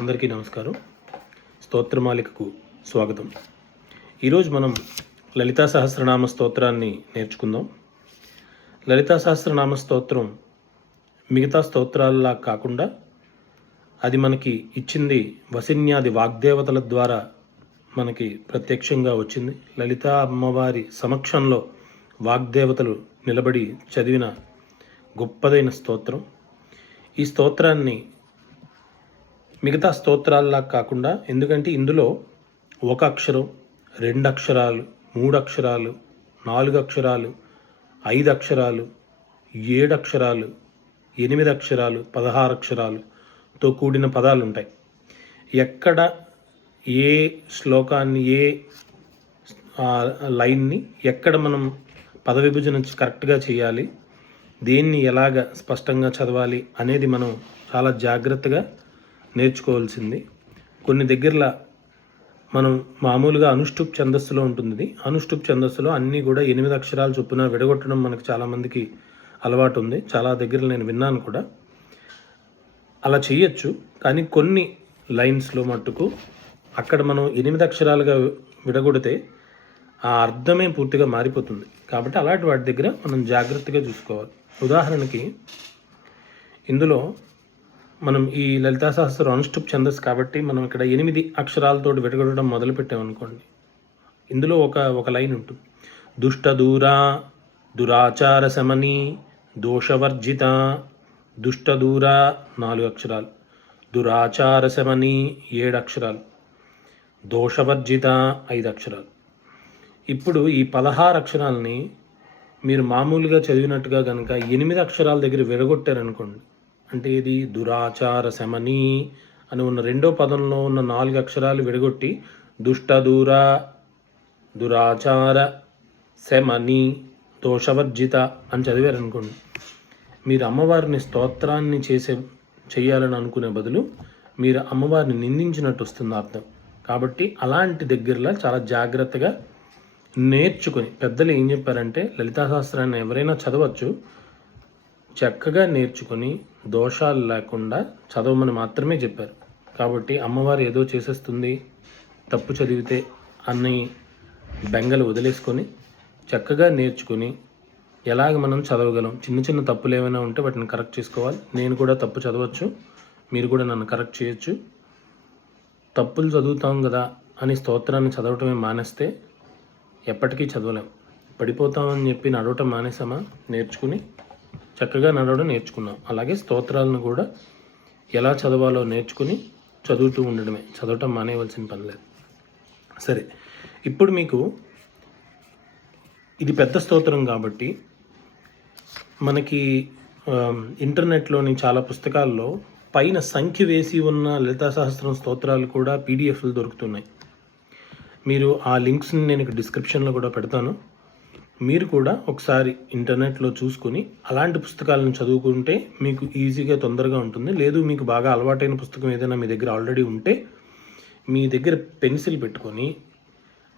అందరికీ నమస్కారం. స్తోత్రమాలికకు స్వాగతం. ఈరోజు మనం లలితా సహస్రనామ స్తోత్రాన్ని నేర్చుకుందాం. లలితా సహస్రనామ స్తోత్రం మిగతా స్తోత్రాలలా కాకుండా అది మనకి ఇచ్చింది వసిన్యాది వాగ్దేవతల ద్వారా మనకి ప్రత్యక్షంగా వచ్చింది. లలితా అమ్మవారి సమక్షంలో వాగ్దేవతలు నిలబడి చదివిన గొప్పదైన స్తోత్రం. ఈ స్తోత్రాన్ని మిగతా స్తోత్రాల్లా కాకుండా, ఎందుకంటే ఇందులో ఒక అక్షరం, 2 అక్షరాలు, 3 అక్షరాలు, 4 అక్షరాలు, 5 అక్షరాలు, 7 అక్షరాలు, 8 అక్షరాలు, 16 అక్షరాలతో కూడిన పదాలు ఉంటాయి. ఎక్కడ ఏ శ్లోకాన్ని, ఏ లైన్ని ఎక్కడ మనం పద విభజన కరెక్ట్గా చేయాలి, దేన్ని ఎలాగ స్పష్టంగా చదవాలి అనేది మనం చాలా జాగ్రత్తగా నేర్చుకోవాల్సింది. కొన్ని దగ్గరలో మనం మామూలుగా అనుష్టుప్ ఛందస్సులో ఉంటుంది. అనుష్టుప్ ఛందస్సులో అన్నీ కూడా 8 అక్షరాలు చొప్పున విడగొట్టడం మనకు చాలామందికి అలవాటు ఉంది. చాలా దగ్గర నేను విన్నాను కూడా. అలా చేయొచ్చు, కానీ కొన్ని లైన్స్లో మట్టుకు అక్కడ మనం 8 అక్షరాలుగా విడగొడితే ఆ అర్థమే పూర్తిగా మారిపోతుంది. కాబట్టి అలాంటి వాటి దగ్గర మనం జాగ్రత్తగా చూసుకోవాలి. ఉదాహరణకి ఇందులో మనం ఈ లలితా సహస్రం అనుష్టుప్ ఛందస్సు కాబట్టి మనం ఇక్కడ 8 అక్షరాలతో విడగొట్టడం మొదలు పెట్టామనుకోండి. ఇందులో ఒక లైన్ ఉంటుంది. దుష్ట దూరా దురాచార శమని దోషవర్జిత. దుష్ట దూరా 4 అక్షరాలు, దురాచార శమని 7 అక్షరాలు, దోషవర్జిత 5 అక్షరాలు. ఇప్పుడు ఈ 16 అక్షరాలని మీరు మామూలుగా చదివినట్టుగా కనుక 8 అక్షరాల దగ్గర విడగొట్టారనుకోండి, అంటే ఇది దురాచార శమని అని ఉన్న రెండో పదంలో ఉన్న 4 అక్షరాలు విడగొట్టి దుష్ట దూర దురాచార శమని దోషవర్జిత అని చదివారనుకోండి, మీరు అమ్మవారిని స్తోత్రాన్ని చేయాలని అనుకునే బదులు మీరు అమ్మవారిని నిందించినట్టు వస్తుంది అర్థం. కాబట్టి అలాంటి దగ్గరలో చాలా జాగ్రత్తగా నేర్చుకొని, పెద్దలు ఏం చెప్పారంటే లలితా సహస్రాన్ని ఎవరైనా చదవచ్చు, చక్కగా నేర్చుకొని దోషాలు లేకుండా చదవమని మాత్రమే చెప్పారు. కాబట్టి అమ్మవారు ఏదో చేసేస్తుంది తప్పు చదివితే అన్ని బెంగలు వదిలేసుకొని చక్కగా నేర్చుకొని ఎలాగ మనం చదవగలం, చిన్న చిన్న తప్పులు ఏమైనా ఉంటే వాటిని కరెక్ట్ చేసుకోవాలి. నేను కూడా తప్పు చదవచ్చు, మీరు కూడా నన్ను కరెక్ట్ చేయొచ్చు. తప్పులు చదువుతాం కదా అని స్తోత్రాన్ని చదవటమే మానేస్తే ఎప్పటికీ చదవలేం. పడిపోతామని చెప్పి నడవటం మానేసామా, నేర్చుకుని చక్కగా నడవడం నేర్చుకున్నాం. అలాగే స్తోత్రాలను కూడా ఎలా చదవాలో నేర్చుకుని చదువుతూ ఉండడమే, చదవటం మానేయవలసిన పని లేదు. సరే, ఇప్పుడు మీకు ఇది పెద్ద స్తోత్రం కాబట్టి మనకి ఇంటర్నెట్లోని చాలా పుస్తకాల్లో పైన సంఖ్య వేసి ఉన్న లలితా సహస్రం స్తోత్రాలు కూడా పీడిఎఫ్లు దొరుకుతున్నాయి. మీరు ఆ లింక్స్ని నేను డిస్క్రిప్షన్లో కూడా పెడతాను. మీరు కూడా ఒకసారి ఇంటర్నెట్లో చూసుకొని అలాంటి పుస్తకాలను చదువుకుంటే మీకు ఈజీగా తొందరగా ఉంటుంది. లేదు మీకు బాగా అలవాటైన పుస్తకం ఏదైనా మీ దగ్గర ఆల్రెడీ ఉంటే మీ దగ్గర పెన్సిల్ పెట్టుకొని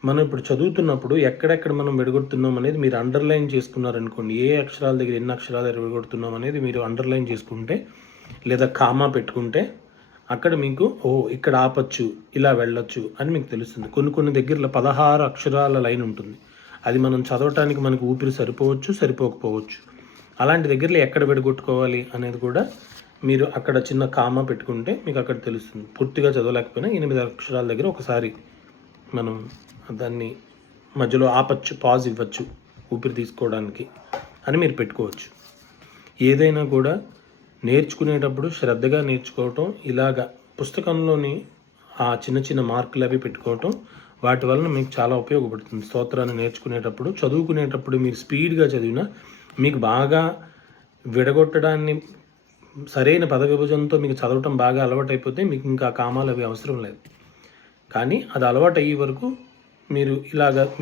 మనం ఇప్పుడు చదువుతున్నప్పుడు ఎక్కడెక్కడ మనం విడగొడుతున్నాం అనేది మీరు అండర్లైన్ చేసుకున్నారనుకోండి. ఏ అక్షరాల దగ్గర ఎన్ని అక్షరాలు విడగొడుతున్నాం అనేది మీరు అండర్లైన్ చేసుకుంటే, లేదా కామా పెట్టుకుంటే అక్కడ మీకు ఇక్కడ ఆపచ్చు, ఇలా వెళ్ళొచ్చు అని మీకు తెలుస్తుంది. కొన్ని దగ్గరలో 16 అక్షరాల లైన్ ఉంటుంది. అది మనం చదవటానికి మనకు ఊపిరి సరిపోవచ్చు, సరిపోకపోవచ్చు. అలాంటి దగ్గరలో ఎక్కడ విడగొట్టుకోవాలి అనేది కూడా మీరు అక్కడ చిన్న కామా పెట్టుకుంటే మీకు అక్కడ తెలుస్తుంది. పూర్తిగా చదవలేకపోయినా 8 అక్షరాల దగ్గర ఒకసారి మనం దాన్ని మధ్యలో ఆపచ్చు, పాజ్ ఇవ్వచ్చు ఊపిరి తీసుకోవడానికి అని మీరు పెట్టుకోవచ్చు. ఏదైనా కూడా నేర్చుకునేటప్పుడు శ్రద్ధగా నేర్చుకోవటం, ఇలాగా పుస్తకంలోని ఆ చిన్న చిన్న మార్కులు అవి పెట్టుకోవటం, వాటి వలన మీకు చాలా ఉపయోగపడుతుంది. స్తోత్రాన్ని నేర్చుకునేటప్పుడు, చదువుకునేటప్పుడు మీరు స్పీడ్గా చదివినా మీకు బాగా విడగొట్టడాన్ని సరైన పద విభజనతో మీకు చదవటం బాగా అలవాటైపోతే మీకు ఇంకా కామాలు అవి అవసరం లేదు. కానీ అది అలవాటు అయ్యే వరకు మీరు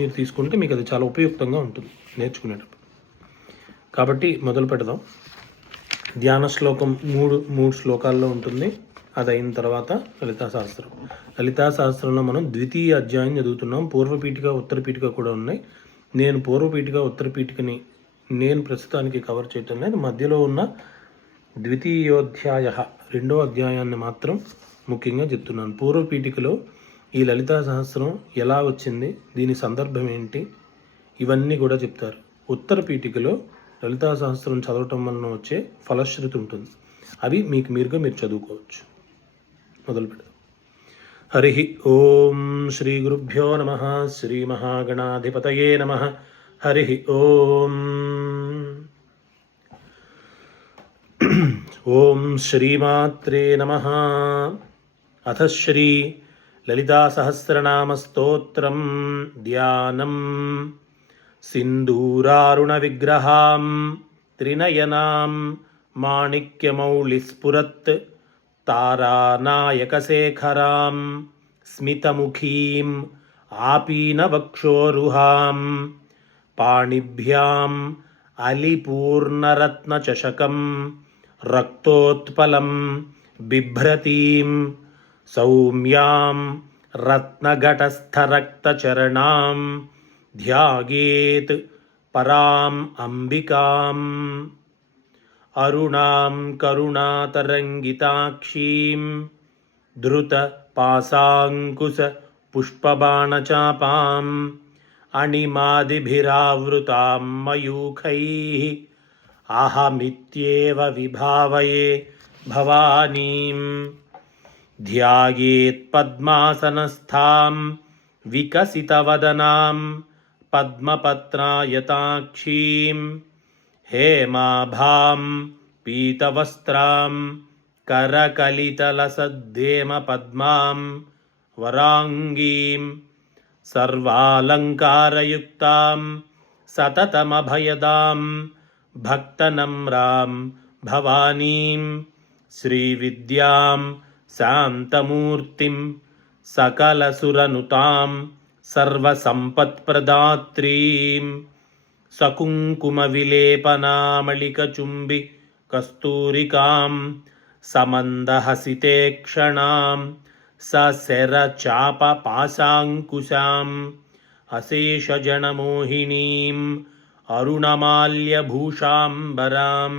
మీరు తీసుకుంటే మీకు అది చాలా ఉపయుక్తంగా ఉంటుంది నేర్చుకునేటప్పుడు. కాబట్టి మొదలు పెడదాం. ధ్యాన శ్లోకం మూడు శ్లోకాల్లో ఉంటుంది. అది అయిన తర్వాత లలితా సహస్రం. లలితా సహస్రంలో మనం ద్వితీయ అధ్యాయం చదువుతున్నాం. పూర్వపీఠిక ఉత్తరపీఠిక కూడా ఉన్నాయి. నేను పూర్వపీఠిక ఉత్తరపీఠికని నేను ప్రస్తుతానికి కవర్ చేయటం లేదు. మధ్యలో ఉన్న ద్వితీయోధ్యాయ 2వ అధ్యాయాన్ని మాత్రం ముఖ్యంగా చెప్తున్నాను. పూర్వపీఠికలో ఈ లలితా సహస్రం ఎలా వచ్చింది, దీని సందర్భం ఏంటి, ఇవన్నీ కూడా చెప్తారు. ఉత్తర పీఠికలో లలితా సహస్రం చదవటం వలన వచ్చే ఫలశ్రుతి ఉంటుంది. అవి మీరుగా మీరు చదువుకోవచ్చు. మొదలు పెడదాం. హరి ఓం శ్రీ గురుభ్యో నమ. శ్రీ మహాగణాధిపతయే నమ. హరి ఓం. ఓం శ్రీమాత్రే నమ. అథ శ్రీ లలితా సహస్రనామ స్తోత్రం ధ్యానం. సింధూరారుణ విగ్రహాం త్రినయనాం మాణిక్యమౌళిస్ఫురత్ తారానాయకశేఖరాం స్మితముఖీం ఆపీనవక్షోరుహాం పాణిభ్యాం అలిపూర్ణరత్నచషకం రక్తోత్పలం బిభ్రతీం సౌమ్యాం రత్నఘటస్థరక్తచరణాం ధ్యాయేత్ పరాం అంబికాం. అరుణాం కరుణాతరంగితాక్షీం ధృత పాశాంకుశ పుష్పబాణచాపాం అణిమాదిభిరావృతాం మయూఖైః అహమిత్యేవ విభావయే భవానీం. ధ్యాయేత్ పద్మాసనస్థాం వికసితవదనాం పద్మపత్రాయతాక్షీం హేమాభాం పీతవస్త్రాం కరకలితలసద్ధేమ పద్మాం వరాంగీం సర్వాలంకారయుక్తాం సతతమభయదాం భక్తనమ్రాం భవానీం. శ్రీవిద్యాం శాంతమూర్తిం సకలసురనుతాం సర్వసంపత్ప్రదాత్రీం సకుంకుమవిలేపనామళికచుంబి కస్తూరికాం సమందహసితేక్షణాం సశరచాపపాశాంకుశాం అశేషజనమోహినీం అరుణమాల్యభూషాంబరాం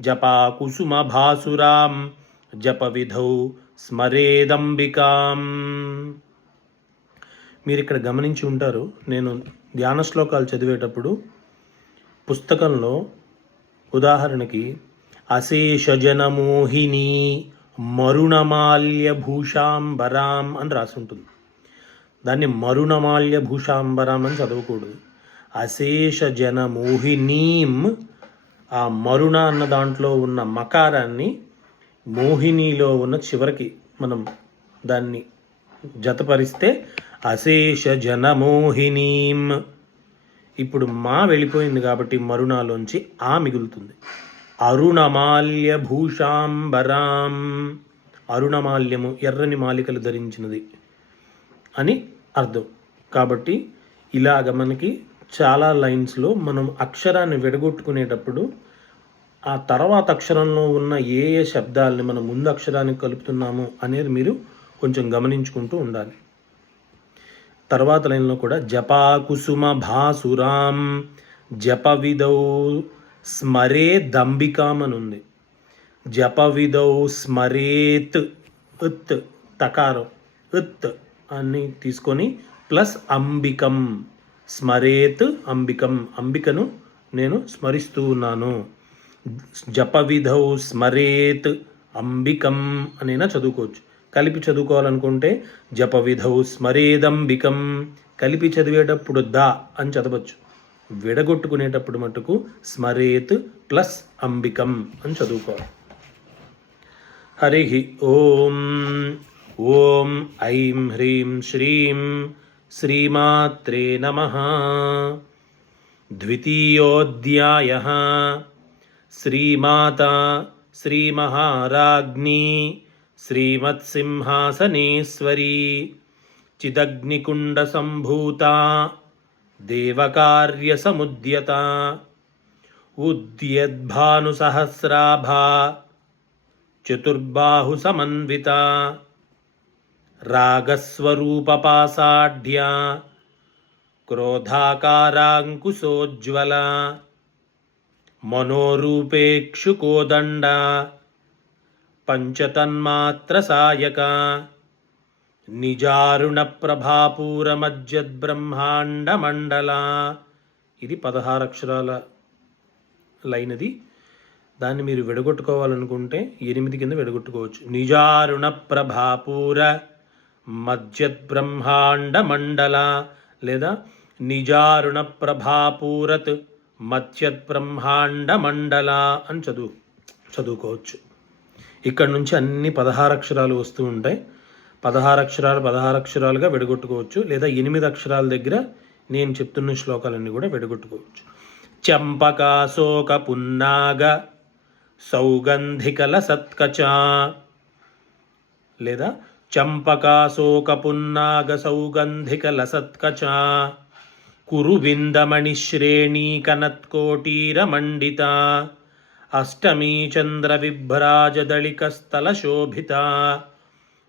జపాకుసుమభాసురాం జపవిధౌ స్మరేదంబికాం. మీరు ఇక్కడ గమనించి ఉంటారు, నేను ధ్యాన శ్లోకాలు చదివేటప్పుడు పుస్తకంలో ఉదాహరణకి అశేషజనమోహిని మరుణమాల్యభూషాంబరాం అని రాసి ఉంటుంది. దాన్ని మరుణమాల్యభూషాంబరాం అని చదవకూడదు. అశేషజనమోహినీం, ఆ మరుణ అన్న దాంట్లో ఉన్న మకారాన్ని మోహినిలో ఉన్న చివరికి మనం దాన్ని జతపరిస్తే అశేషజనమోహినీం. ఇప్పుడు మా వెళ్ళిపోయింది కాబట్టి మరుణాలోంచి ఆ మిగులుతుంది. అరుణమాల్యభూషాంబరాం, అరుణమాల్యము ఎర్రని మాలికలు ధరించినది అని అర్థం. కాబట్టి ఇలాగ మనకి చాలా లైన్స్లో మనం అక్షరాన్ని విడగొట్టుకునేటప్పుడు ఆ తర్వాత అక్షరంలో ఉన్న ఏ ఏ శబ్దాలని మనం ముందు అక్షరానికి కలుపుతున్నాము అనేది మీరు కొంచెం గమనించుకుంటూ ఉండాలి. తర్వాత లైన్లో కూడా జపాకుసుమ భాసురాం జపవిధౌ స్మరే దంబికాం అని ఉంది. జపవిధౌ స్మరేత్, ఉత్ తకారం ఉత్ అని తీసుకొని ప్లస్ అంబికం, స్మరేత్ అంబికం, అంబికను నేను స్మరిస్తూ ఉన్నాను. జపవిధౌ స్మరేత్ అంబికం అనైనా చదువుకోవచ్చు. కలిపి చదువుకోవాలనుకుంటే జపవిధౌ స్మరేదంబికం, కలిపి చదివేటప్పుడు దా అని చదవచ్చు. విడగొట్టుకునేటప్పుడు మటుకు స్మరేత్ ప్లస్ అంబికం అని చదువుకోవాలి. హరి ఓం. ఓం ఐం హ్రీం శ్రీం శ్రీమాత్రే నమః. ద్వితీయోధ్యాయః. శ్రీమాతా శ్రీమహారాజ్ఞీ శ్రీమత్సింహాసనేశ్వరీ చిదగ్నికుండసంభూతా దేవకార్యసముద్యతా ఉద్యద్భానుసహస్రాభా చతుర్బాహుసమన్వితా రాగస్వరూపపాసాఢ్యా క్రోధాకారాంకుశోజ్వల మనోరూపేక్షుకోదండ పంచతన్మాత్ర సాయక నిజారుణ ప్రభాపూర మజ్జద్బ్రహ్మాండ మండల. ఇది 16 అక్షరాల లైన్. ఇది దాన్ని మీరు విడగొట్టుకోవాలనుకుంటే 8 కింద విడగొట్టుకోవచ్చు. నిజారుణ ప్రభాపూర మధ్యద్బ్రహ్మాండ మండల లేదా నిజారుణ ప్రభాపూరత్ మధ్యద్బ్రహ్మాండ మండల అని చదువుకోవచ్చు. ఇక్కడ నుంచి అన్ని 16 అక్షరాలు వస్తూ ఉంటాయి. 16 అక్షరాలుగా విడగొట్టుకోవచ్చు, లేదా 8 అక్షరాల దగ్గర నేను చెప్తున్న శ్లోకాలన్నీ కూడా విడగొట్టుకోవచ్చు. చంపకాశోక పున్నాగ సౌగంధికల సత్కచ లేదా చంపకాశోక పున్నాగ సౌగంధికల సత్కచ కురువిందమణి శ్రేణీ కనత్కోటీర మండిత అష్టమీ చంద్ర విభ్రాజదళికస్థల శోభిత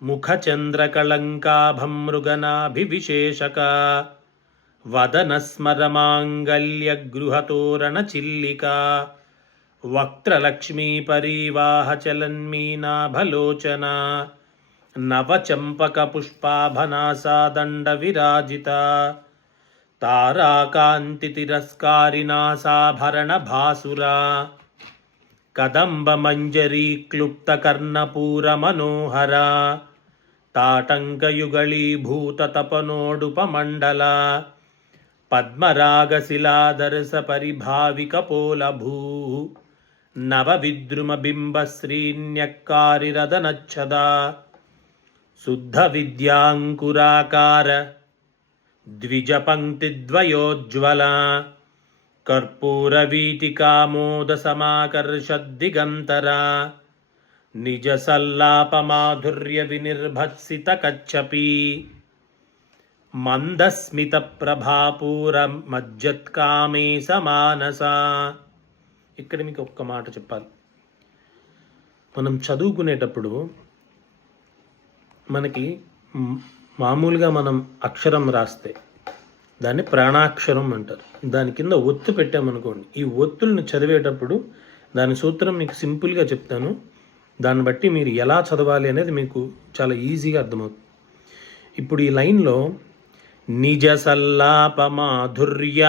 ముఖచంద్రకళంకాభం మృగనాభివిశేషక వదనస్మరమాంగల్యగృహతోరణ చిల్లిక వక్త్రలక్ష్మీ పరీవాహ చలన్మీనాభలోచన నవచంపక పుష్పాభనాసాదండ విరాజిత తారాకాంతి తిరస్కారినాసాభరణ భాసురా కదంబ మంజరీ క్లుప్త కర్ణపూర మనోహర తాటంకయుగళీభూత తపనోడుపమండల పద్మరాగశిలాదర్శ పరిభావిక పోలభూ నవవిద్రుమ బింబ శ్రీన్యక్కారిరదనచ్చద శుద్ధ విద్యాంకురాకార ద్విజపంక్తిద్వయోజ్వల కర్పూరవీటికామోద సమాకర్షద్దిగంతర నిజ సల్లాపమాధుర్య వినిర్భత్సిత కచ్చపి మందస్మిత ప్రభాపూర మజ్జత్కామే సమానస. ఇక్కడ మీకు ఒక్క మాట చెప్పాలి. మనం చదువుకునేటప్పుడు మనకి మామూలుగా మనం అక్షరం రాస్తే దాన్ని ప్రాణాక్షరం అంటారు. దాని కింద ఒత్తు పెట్టామనుకోండి, ఈ ఒత్తుల్ని చదివేటప్పుడు దాని సూత్రం మీకు సింపుల్గా చెప్తాను. దాన్ని బట్టి మీరు ఎలా చదవాలి అనేది మీకు చాలా ఈజీగా అర్థమవుతుంది. ఇప్పుడు ఈ లైన్లో నిజ సల్లాపమాధుర్య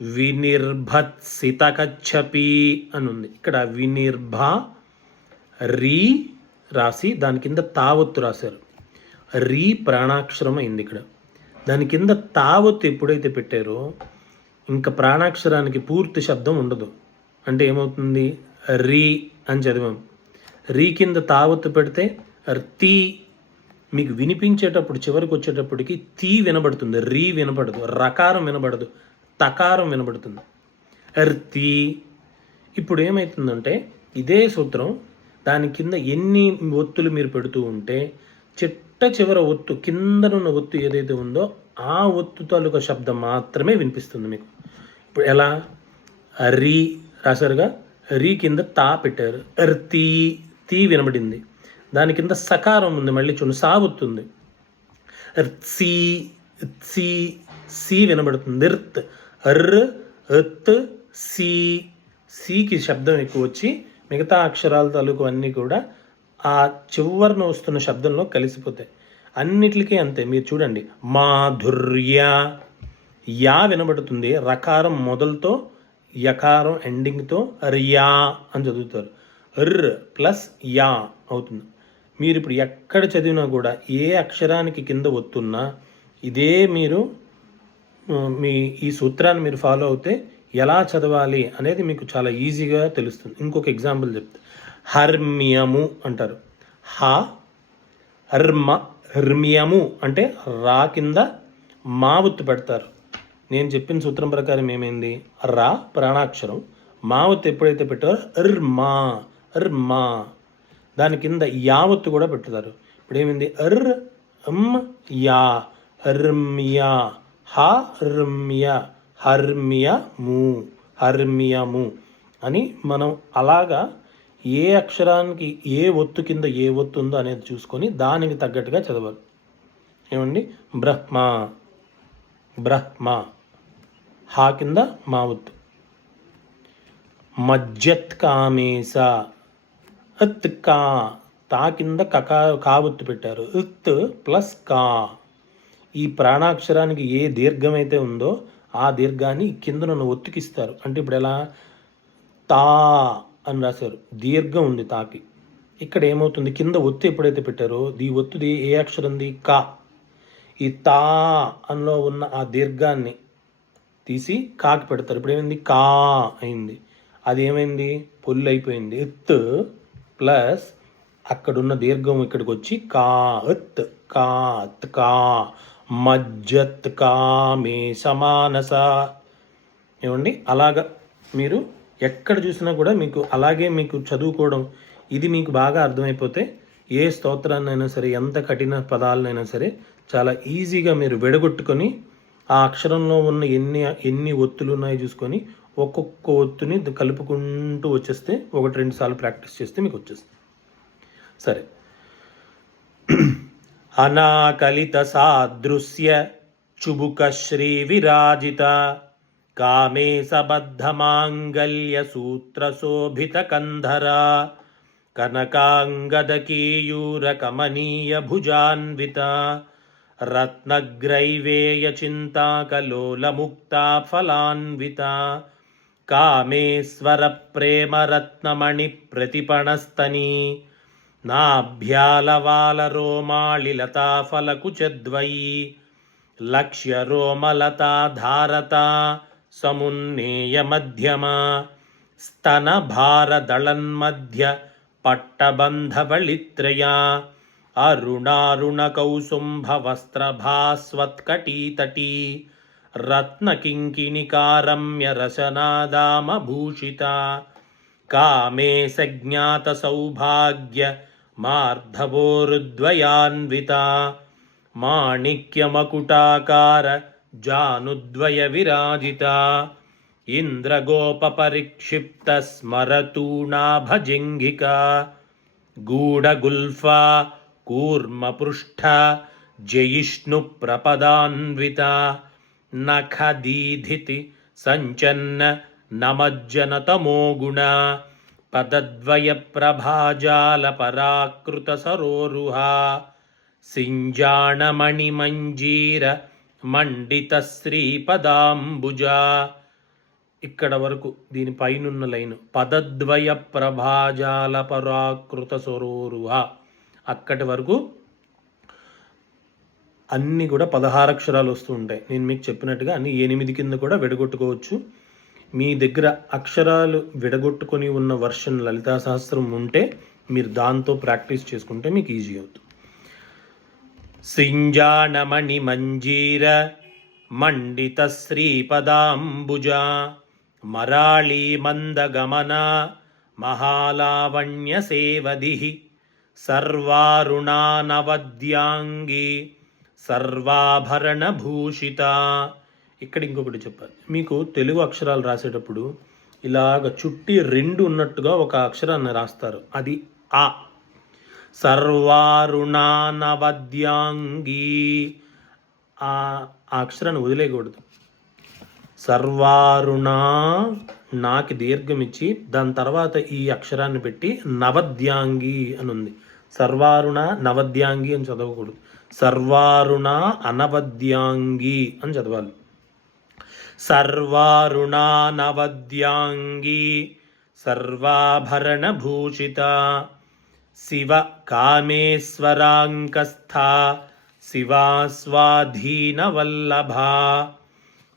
వినిర్భత్సిత కచ్చపి అని ఉంది. ఇక్కడ వినిర్భ రీ రాసి దాని కింద తావొత్తు రాశారు. రీ ప్రాణాక్షరం అయింది. ఇక్కడ దాని కింద తావొత్తు ఎప్పుడైతే పెట్టారో ఇంకా ప్రాణాక్షరానికి పూర్తి శబ్దం ఉండదు. అంటే ఏమవుతుంది, రీ అని చదివాం. రీ కింద తావొత్తు పెడితే తీ మీకు వినిపించేటప్పుడు చివరికి వచ్చేటప్పటికి తీ వినబడుతుంది, రీ వినపడదు, రకారం వినబడదు, తకారం వినబడుతుంది, తీ. ఇప్పుడు ఏమవుతుందంటే ఇదే సూత్రం దాని కింద ఎన్ని ఒత్తులు మీరు పెడుతూ ఉంటే చిట్ట చివర ఒత్తు కిందనున్న ఒత్తు ఏదైతే ఉందో ఆ ఒత్తు తాలూకా శబ్దం మాత్రమే వినిపిస్తుంది మీకు. ఇప్పుడు ఎలా, రీ రాశారుగా, రీ కింద తా పెట్టారు, తీ తీ వినబడింది. దాని కింద సకారం ఉంది, మళ్ళీ చూడండి సా ఒత్తుంది, సి సి సి వినబడుతుంది, ర్త్ అర్ ఎత్ సి సికి శబ్దం ఎక్కువ వచ్చి మిగతా అక్షరాల తాలూకు అన్నీ కూడా ఆ చివరిన వస్తున్న శబ్దంలో కలిసిపోతాయి. అన్నిటికీ అంతే. మీరు చూడండి, మాధుర్య యా వినబడుతుంది, రకారం మొదలుతో యకారం ఎండింగ్తో రియా అని చదువుతారు, ర్ ప్లస్ యా అవుతుంది. మీరు ఇప్పుడు ఎక్కడ చదివినా కూడా ఏ అక్షరానికి కింద ఒత్తున్నా ఇదే మీరు ఈ సూత్రాన్ని మీరు ఫాలో అవుతే ఎలా చదవాలి అనేది మీకు చాలా ఈజీగా తెలుస్తుంది. ఇంకొక ఎగ్జాంపుల్ చెప్తే, హర్మ్యము అంటారు. హర్మ్యము అంటే రా కింద మా ఒత్తు పెడతారు. నేను చెప్పిన సూత్రం ప్రకారం ఏమైంది, రా ప్రాణాక్షరం, మా ఒత్తు ఎప్పుడైతే పెట్టారో ర్మా ర్మా, దాని కింద యావత్తు కూడా పెడతారు. ఇప్పుడు ఏమైంది, యా హర్మ్యా హర్మ్య హర్మ్యము హర్మ్యము అని మనం అలాగా ఏ అక్షరానికి ఏ ఒత్తు కింద ఏ ఒత్తు ఉందో అనేది చూసుకొని దానికి తగ్గట్టుగా చదవాలి. ఏమండి, బ్రహ్మ బ్రహ్మ హా కింద మా ఒత్తు, మజ్జత్ కామేశ అత్ కా, తా కింద కకా కా ఒత్తు పెట్టారు. ఇత్ ప్లస్ కా. ఈ ప్రాణాక్షరానికి ఏ దీర్ఘం అయితే ఉందో ఆ దీర్ఘాన్ని కిందనున్న ఒత్తుకిస్తారు. అంటే ఇప్పుడు ఎలా, తా అని రాశారు, దీర్ఘం ఉంది తాకి. ఇక్కడ ఏమవుతుంది, కింద ఒత్తు ఎప్పుడైతే పెట్టారో ఈ ఒత్తుది ఏ అక్షరంది, కా. ఈ తా అనిలో ఉన్న ఆ దీర్ఘాన్ని తీసి కాకి పెడతారు. ఇప్పుడు ఏమైంది, కా అయింది. అది ఏమైంది, పొల్లు అయిపోయింది. ఎత్ ప్లస్ అక్కడున్న దీర్ఘం ఇక్కడికి వచ్చి కా, ఎత్ కా, కా, మజ్జత్ కా మే సమానస. ఏమండి, అలాగా మీరు ఎక్కడ చూసినా కూడా మీకు అలాగే మీకు చదువుకోవడం, ఇది మీకు బాగా అర్థమైపోతే ఏ స్తోత్రాన్నైనా సరే, ఎంత కఠిన పదాలనైనా సరే చాలా ఈజీగా మీరు విడగొట్టుకొని ఆ అక్షరంలో ఉన్న ఎన్ని ఒత్తులు ఉన్నాయో చూసుకొని ఒక్కొక్క ఒత్తుని కలుపుకుంటూ వచ్చేస్తే 1-2 సార్లు ప్రాక్టీస్ చేస్తే మీకు వచ్చేస్తుంది. సరే. అనాకలిత సాదృశ్య చుబుక శ్రీ విరాజిత కామే సబద్ధ మాంగళ్య సూత్ర శోభిత కంధర కనకాంగదకీయూర కమనీయ భుజాన్విత రత్నగ్రైవేయ చింతాకలోల ముక్తా ఫలాన్విత కామేశ్వర ప్రేమ రత్నమణి ప్రతిపణస్తని నాభ్యాలవాల రోమాళిలతా ఫలకుచద్వయీ లక్ష్య రోమలతా ధారత సమున్నేయ మధ్యమ స్తన భారదళన్మధ్య పట్టబంధవళిత్రయా అరుణారుణ కౌసుంభ వస్త్రభాస్వత్కటీతటీ రత్నకింకిణికారమ్య రసనాదామభూషిత కామే సజ్ఞాత సౌభాగ్య మార్ధవోరుద్వయాన్విత మాణిక్యమకుటాకార జానుద్వయ విరాజిత ఇంద్రగోప పరిక్షిప్త స్మరతూణాభజింగిక గూఢగుల్ఫా కూర్మపృష్ఠ జయిష్ణు ప్రపదాన్విత నఖదీధితి సంచన్న నమజ్జనతమోగుణ పదద్వయ ప్రభాజాల పరాకృత సరోరుహ సింజాణమణిమంజీర మండిత శ్రీపదాంబుజ. ఇక్కడ వరకు దీని పైనున్న లైను పదద్వయ ప్రభాజాల పరాకృత సరోరుహ, అక్కడి వరకు అన్నీ కూడా 16 అక్షరాలు వస్తూ ఉంటాయి. నేను మీకు చెప్పినట్టుగా అన్ని 8 కింద కూడా విడగొట్టుకోవచ్చు. మీ దగ్గర అక్షరాలు విడగొట్టుకొని ఉన్న వర్షన్ లలితా సహస్రం ఉంటే మీరు దాంతో ప్రాక్టీస్ చేసుకుంటే మీకు ఈజీ అవుతుంది. సింజాణమణి మంజీర మండిత శ్రీపదాంబుజ మరాళీ మందగమన మహాలావణ్య సేవది సర్వారుణానవద్యాంగి సర్వాభరణ భూషిత. ఇక్కడ ఇంకొకటి చెప్పాలి, మీకు తెలుగు అక్షరాలు రాసేటప్పుడు ఇలాగ చుట్టి 2 ఉన్నట్టుగా ఒక అక్షరాన్ని రాస్తారు, అది ఆ. సర్వారుణానవద్యాంగి, ఆ అక్షరాన్ని వదిలేయకూడదు. సర్వారుణ, నాకి దీర్ఘం ఇచ్చి దాని తర్వాత ఈ అక్షరాన్ని పెట్టి నవద్యాంగి అని ఉంది. సర్వారుణ నవద్యాంగి అని చదవకూడదు, సర్వారుణ అనవద్యాంగి అని చదవాలి. సర్వారుణ నవద్యాంగి సర్వాభరణ భూషిత శివ కామేశ్వరాంకస్థ శివాస్వాధీనవల్లభ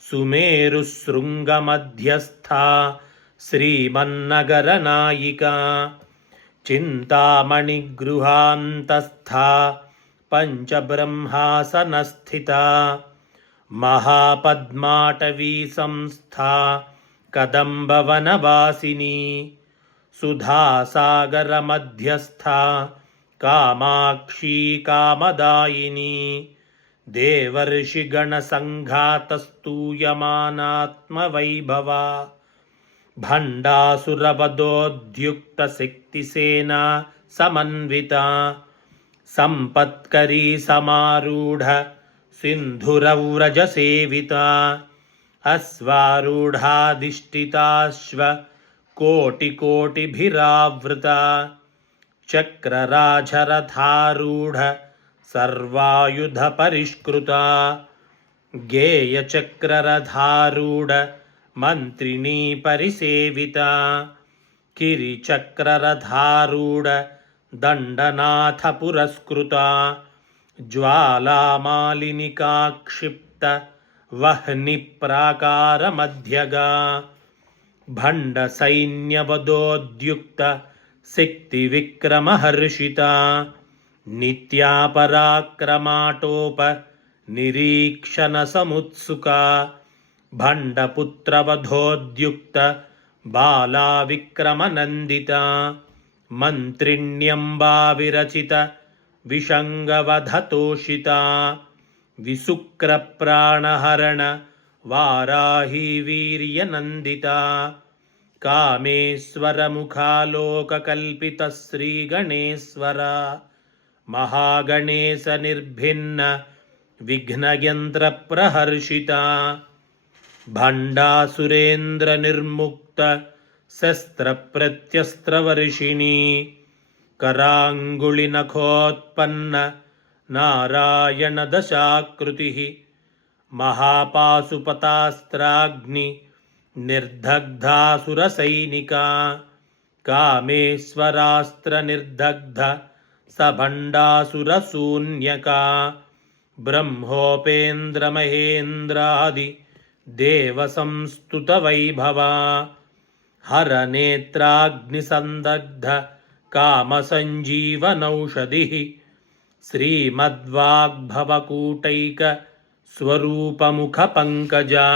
సుమేరు శృంగమధ్యస్థ శ్రీమన్నగరనాయిక చింతామణిగృహాంతస్థ పంచబ్రహ్మాసనస్థిత మహాపద్మాటవీ సంస్థ కదంబవనవాసిని సుధాసాగరమధ్యస్థ కామాక్షీ కామదాయిని దేవర్షిగణసంఘాతస్తూయమానాత్మవైభవ భండాసురవదోద్యుక్తశక్తిసేనా సమన్విత సంపత్కరీ సమారూఢ సింధురవ్రజసేవిత అశ్వారూఢాధిష్ఠితాశ్వ కోటికోటిభిరావృత చక్రరాజరథారూఢ సర్వాయుధ పరిష్కృత గేయచక్రరథారూఢ మంత్రిణీ పరిసేవిత కిరిచక్రరథారూఢ దండనాథ పురస్కృత జ్వాలామాలినికాక్షిప్త వహ్ని ప్రాకార మధ్యగా భండ సైన్యవదోద్యుక్త శక్తి విక్రమహర్షిత నిత్యాపరాక్రమాటోప నిరీక్షణ సముత్సుక భండపుత్రవధోద్యుక్త బాలా విక్రమనందిత మంత్రిణ్యంబా విరచిత విషంగవధతోషిత విశుక్రప్రాణహరణ వారాహీ వీర్యనందిత కామేశ్వరముఖాలోకకల్పిత శ్రీగణేశ్వర మహాగణేశ నిర్భిన్న విఘ్నయంత్రప్రహర్షిత భండాసురేంద్ర నిర్ముక్త శస్త్రప్రత్యస్త్రవర్షిణీ कराङ्गुलिनखोत्पन्न नारायणदशाकृतिः महापाशुपतास्त्राग्नि निर्दग्धासुरसैनिका कामेश्वरास्त्रनिर्दग्ध सबण्डासुरशून्यका ब्रह्मोपेन्द्रमहेन्द्रादि देवसंस्तुतवैभवा हरनेत्राग्निसन्दग्ध कामसञ्जीवनौषधिः श्रीमद्वाग्भवकूटैक स्वरूपमुखपङ्कजा